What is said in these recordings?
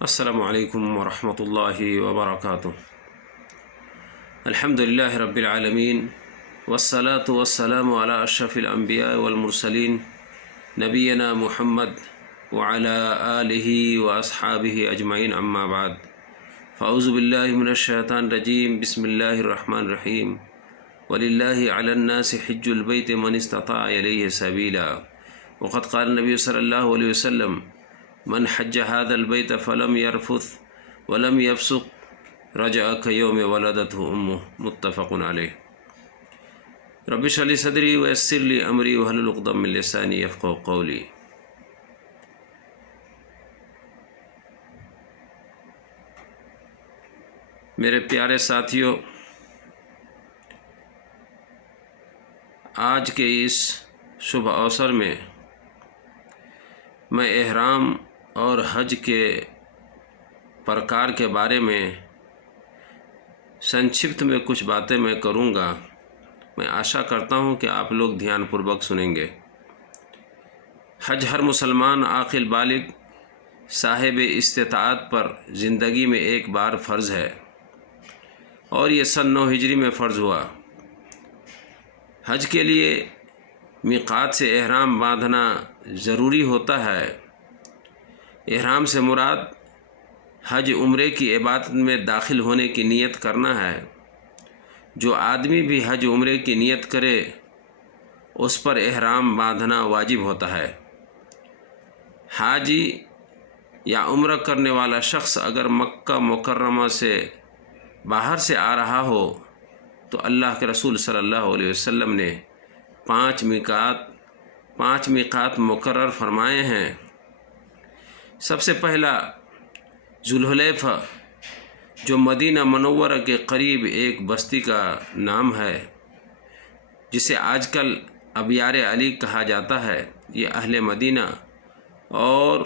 السلام علیکم ورحمۃ اللہ وبرکاتہ۔ الحمدللہ رب العالمین والصلاة والسلام علی اشرف الانبیاء والمرسلین نبینا محمد وعلی آلہ واصحابہ اجمعین، اما بعد فاعوذ باللہ من الشیطان الرجیم، بسم اللہ الرحمن الرحیم۔ وللہ علی الناس حج البیت من استطاع الیہ سبیلا، وقد قال النبی صلی اللہ علیہ وسلم من حج هذا البيت فلم يرفث ولم يفسق رجع كيوم ولدته امه، متفق علیہ۔ رب اشرح لي صدری ويسر لي امری واحلل عقدۃ من لسانی یفقهوا قولی۔ میرے پیارے ساتھیوں، آج کے اس شبھ اوسر میں میں احرام اور حج کے پرکار کے بارے میں سنکشپت میں کچھ باتیں میں کروں گا۔ میں آشا کرتا ہوں کہ آپ لوگ دھیان پوروک سنیں گے۔ حج ہر مسلمان عاقل بالغ صاحب استطاعت پر زندگی میں ایک بار فرض ہے، اور یہ سن 9 ہجری میں فرض ہوا۔ حج کے لیے میقات سے احرام باندھنا ضروری ہوتا ہے۔ احرام سے مراد حج عمرے کی عبادت میں داخل ہونے کی نیت کرنا ہے۔ جو آدمی بھی حج عمرے کی نیت کرے اس پر احرام باندھنا واجب ہوتا ہے۔ حاجی یا عمرہ کرنے والا شخص اگر مکہ مکرمہ سے باہر سے آ رہا ہو تو اللہ کے رسول صلی اللہ علیہ وسلم نے 5 میقات مقرر فرمائے ہیں۔ سب سے پہلا ذوالحلیفہ، جو مدینہ منورہ کے قریب ایک بستی کا نام ہے، جسے آج کل ابیار علی کہا جاتا ہے۔ یہ اہل مدینہ اور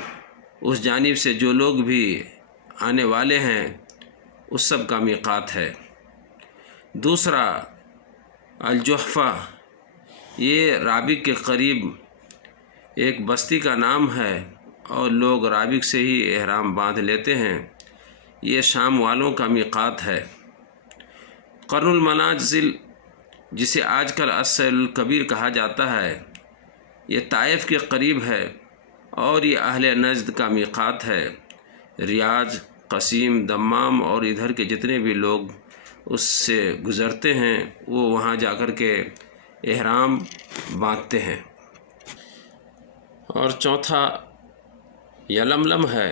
اس جانب سے جو لوگ بھی آنے والے ہیں اس سب کا میقات ہے۔ دوسرا الجحفہ، یہ رابغ کے قریب ایک بستی کا نام ہے اور لوگ رابغ سے ہی احرام باندھ لیتے ہیں۔ یہ شام والوں کا میقات ہے۔ قرن المنازل، جسے آج کل السیل الکبیر کہا جاتا ہے، یہ طائف کے قریب ہے اور یہ اہل نجد کا میقات ہے۔ ریاض، قصیم، دمام اور ادھر کے جتنے بھی لوگ اس سے گزرتے ہیں وہ وہاں جا کر کے احرام باندھتے ہیں۔ اور چوتھا یلملم ہے۔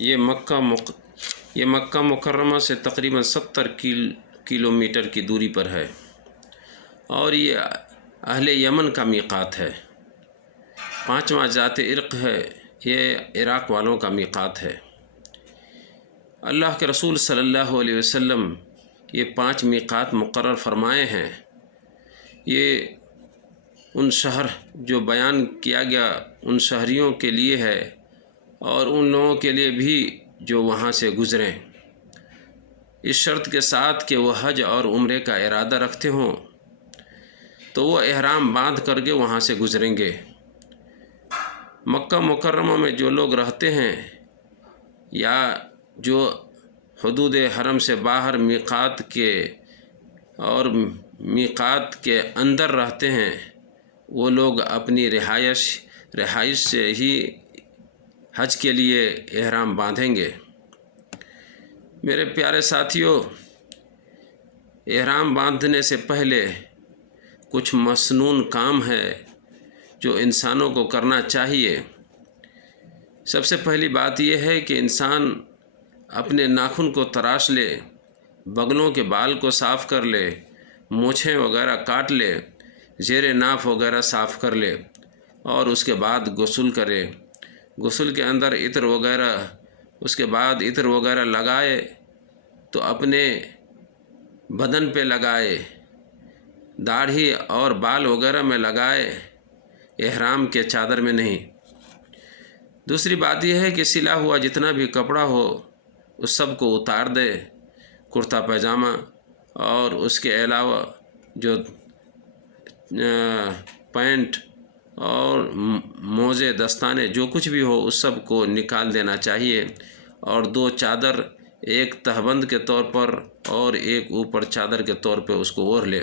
یہ مکہ مکرمہ سے تقریباً 70 کلومیٹر کی دوری پر ہے، اور یہ اہل یمن کا میقات ہے۔ پانچواں ذات عرق ہے، یہ عراق والوں کا میقات ہے۔ اللہ کے رسول صلی اللہ علیہ وسلم یہ 5 میقات مقرر فرمائے ہیں۔ یہ ان شہر جو بیان کیا گیا ان شہریوں کے لیے ہے اور ان لوگوں کے لیے بھی جو وہاں سے گزریں، اس شرط کے ساتھ کہ وہ حج اور عمرے کا ارادہ رکھتے ہوں تو وہ احرام باندھ کر کے وہاں سے گزریں گے۔ مکہ مکرمہ میں جو لوگ رہتے ہیں یا جو حدود حرم سے باہر میقات کے اور میقات کے اندر رہتے ہیں، وہ لوگ اپنی رہائش سے ہی حج کے لیے احرام باندھیں گے۔ میرے پیارے ساتھیوں، احرام باندھنے سے پہلے کچھ مسنون کام ہے جو انسانوں کو کرنا چاہیے۔ سب سے پہلی بات یہ ہے کہ انسان اپنے ناخن کو تراش لے، بغلوں کے بال کو صاف کر لے، مونچھیں وغیرہ کاٹ لے، زیر ناف وغیرہ صاف کر لے، اور اس کے بعد غسل کرے۔ غسل کے اندر عطر وغیرہ، اس کے بعد عطر وغیرہ لگائے تو اپنے بدن پہ لگائے، داڑھی اور بال وغیرہ میں لگائے، احرام کے چادر میں نہیں۔ دوسری بات یہ ہے کہ سلا ہوا جتنا بھی کپڑا ہو اس سب کو اتار دے، کرتا پائجامہ، اور اس کے علاوہ جو پینٹ اور موزے دستانے جو کچھ بھی ہو اس سب کو نکال دینا چاہیے، اور 2 چادر، ایک تہبند کے طور پر اور ایک اوپر چادر کے طور پہ اس کو اوڑھ لے۔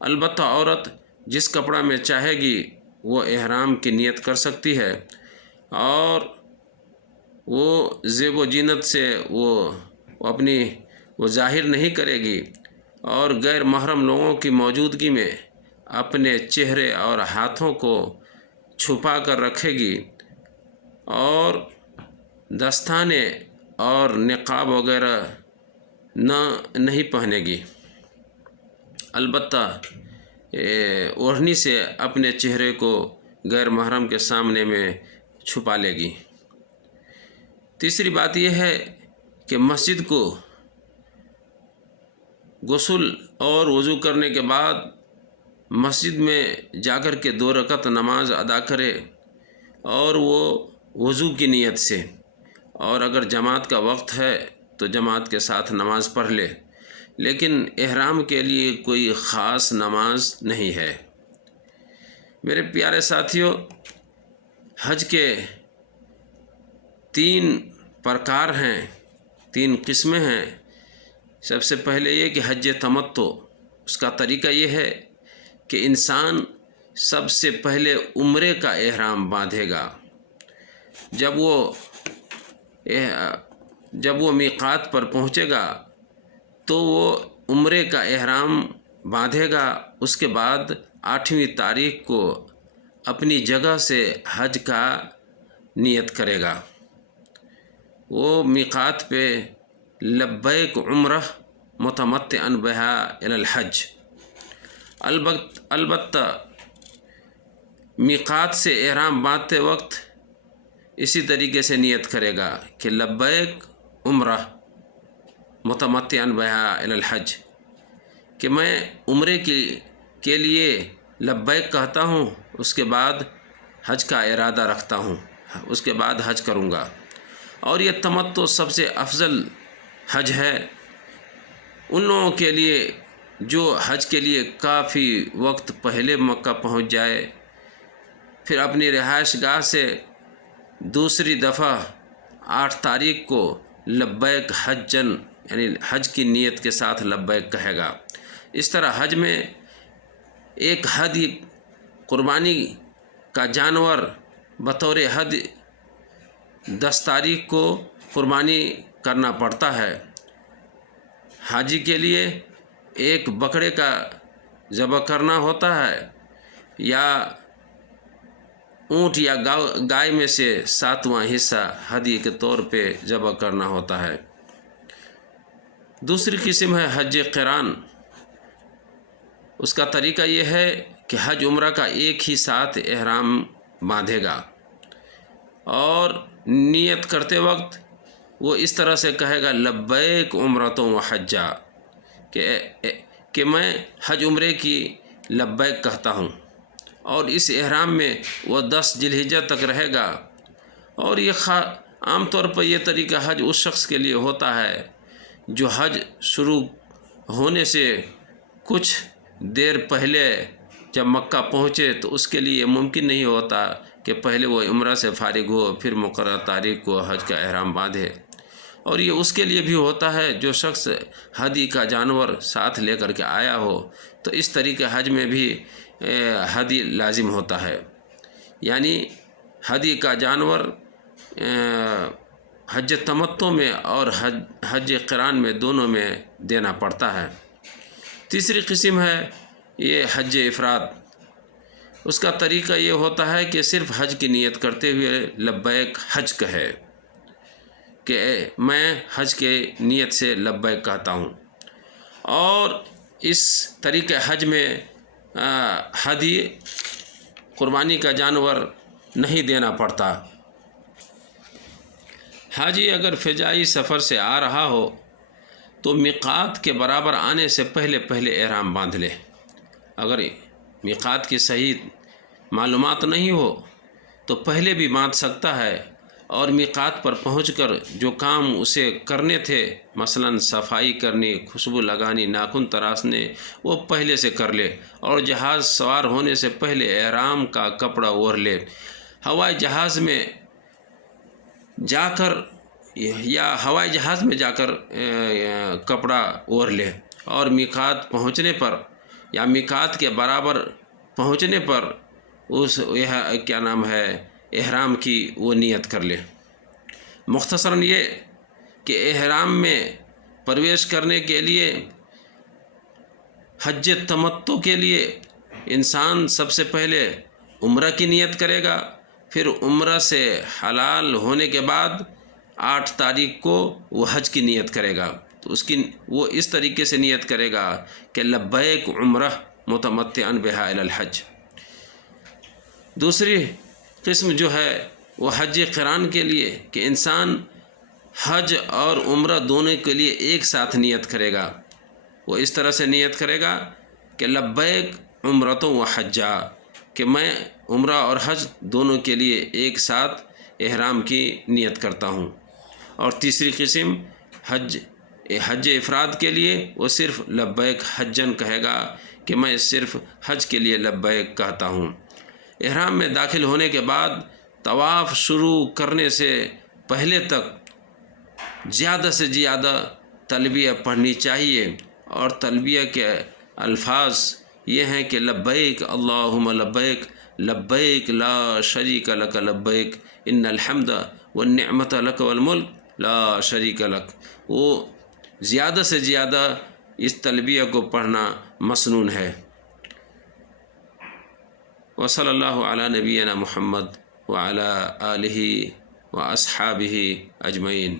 البتہ عورت جس کپڑا میں چاہے گی وہ احرام کی نیت کر سکتی ہے، اور وہ زیب و زینت سے وہ ظاہر نہیں کرے گی، اور غیر محرم لوگوں کی موجودگی میں اپنے چہرے اور ہاتھوں کو چھپا کر رکھے گی، اور دستانے اور نقاب وغیرہ نہیں پہنے گی۔ البتہ اوڑھنی سے اپنے چہرے کو غیر محرم کے سامنے میں چھپا لے گی۔ تیسری بات یہ ہے کہ مسجد کو غسل اور وضو کرنے کے بعد مسجد میں جا کر کے 2 رکعت نماز ادا کرے، اور وہ وضو کی نیت سے، اور اگر جماعت کا وقت ہے تو جماعت کے ساتھ نماز پڑھ لے، لیکن احرام کے لیے کوئی خاص نماز نہیں ہے۔ میرے پیارے ساتھیوں، حج کے 3 پرکار ہیں، 3 قسمیں ہیں۔ سب سے پہلے یہ کہ حج تمتع، اس کا طریقہ یہ ہے کہ انسان سب سے پہلے عمرے کا احرام باندھے گا۔ جب وہ میقات پر پہنچے گا تو وہ عمرے کا احرام باندھے گا۔ اس کے بعد 8ویں تاریخ کو اپنی جگہ سے حج کا نیت کرے گا۔ وہ میقات پہ لبیک عمرہ متمتعا بہا الی الحج۔ البتہ میقات سے احرام باندھتے وقت اسی طریقے سے نیت کرے گا کہ لبیک عمرہ متمتعا بہا الی الحج، کہ میں عمرے کے لیے لبیک کہتا ہوں، اس کے بعد حج کا ارادہ رکھتا ہوں، اس کے بعد حج کروں گا۔ اور یہ تمتع سب سے افضل حج ہے ان لوگوں کے لیے جو حج کے لیے کافی وقت پہلے مکہ پہنچ جائے، پھر اپنی رہائش گاہ سے دوسری دفعہ 8 تاریخ کو لبیک حجن، یعنی حج کی نیت کے ساتھ لبیک کہے گا۔ اس طرح حج میں ایک ہدی، قربانی کا جانور بطور ہدی 10 تاریخ کو قربانی کرنا پڑتا ہے۔ حاجی کے لیے ایک بکرے کا ذبح کرنا ہوتا ہے، یا اونٹ یا گائے میں سے 7واں حصہ ہدی کے طور پہ ذبح کرنا ہوتا ہے۔ دوسری قسم ہے حج قران۔ اس کا طریقہ یہ ہے کہ حج عمرہ کا ایک ہی ساتھ احرام باندھے گا، اور نیت کرتے وقت وہ اس طرح سے کہے گا لبیک عمرۃ و حجہ، کہ میں حج عمرے کی لبیک کہتا ہوں، اور اس احرام میں وہ 10 ذی الحجہ تک رہے گا۔ اور یہ عام طور پر یہ طریقہ حج اس شخص کے لیے ہوتا ہے جو حج شروع ہونے سے کچھ دیر پہلے جب مکہ پہنچے تو اس کے لیے ممکن نہیں ہوتا کہ پہلے وہ عمرہ سے فارغ ہو پھر مقررہ تاریخ کو حج کا احرام باندھے۔ اور یہ اس کے لیے بھی ہوتا ہے جو شخص ہدی کا جانور ساتھ لے کر کے آیا ہو، تو اس طریقے حج میں بھی ہدی لازم ہوتا ہے، یعنی ہدی کا جانور حج تمتع میں اور حج قران میں دونوں میں دینا پڑتا ہے۔ تیسری قسم ہے یہ حج افراد۔ اس کا طریقہ یہ ہوتا ہے کہ صرف حج کی نیت کرتے ہوئے لبیک حج کہے کہ میں حج کے نیت سے لبیک کہتا ہوں، اور اس طریقے حج میں ہدی، قربانی کا جانور نہیں دینا پڑتا۔ حاجی اگر فضائی سفر سے آ رہا ہو تو میقات کے برابر آنے سے پہلے احرام باندھ لے۔ اگر میقات کی صحیح معلومات نہیں ہو تو پہلے بھی باندھ سکتا ہے، اور میقات پر پہنچ کر جو کام اسے کرنے تھے، مثلا صفائی کرنی، خوشبو لگانی، ناخن تراشنے، وہ پہلے سے کر لے، اور جہاز سوار ہونے سے پہلے احرام کا کپڑا اوڑھ لے۔ ہوائی جہاز میں جا کر یا ہوائی جہاز میں جا کر کپڑا اوڑھ لے، اور میقات پہنچنے پر یا میقات کے برابر پہنچنے پر کیا نام ہے احرام کی وہ نیت کر لے۔ مختصراً یہ کہ احرام میں پرویش کرنے کے لیے حج تمتع کے لیے انسان سب سے پہلے عمرہ کی نیت کرے گا، پھر عمرہ سے حلال ہونے کے بعد 8 تاریخ کو وہ حج کی نیت کرے گا۔ تو وہ اس طریقے سے نیت کرے گا کہ لبیک عمرہ متمتعا بہا الی الحج۔ دوسری قسم جو ہے وہ حج قران کے لیے کہ انسان حج اور عمرہ دونوں کے لیے ایک ساتھ نیت کرے گا۔ وہ اس طرح سے نیت کرے گا کہ لبیک عمرۃ و حجہ، کہ میں عمرہ اور حج دونوں کے لیے ایک ساتھ احرام کی نیت کرتا ہوں۔ اور تیسری قسم حج افراد کے لیے وہ صرف لبیک حجن کہے گا کہ میں صرف حج کے لیے لبیک کہتا ہوں۔ احرام میں داخل ہونے کے بعد طواف شروع کرنے سے پہلے تک زیادہ سے زیادہ تلبیہ پڑھنی چاہیے، اور تلبیہ کے الفاظ یہ ہیں کہ لبیک اللہم لبیک لبیک لا شریک لک لبیک ان الحمد والنعمت لک والملک لا شریک لک۔ وہ زیادہ سے زیادہ اس تلبیہ کو پڑھنا مسنون ہے۔ وصلی اللہ علی نبینا محمد وعلی آلہ واصحابہ اجمعین۔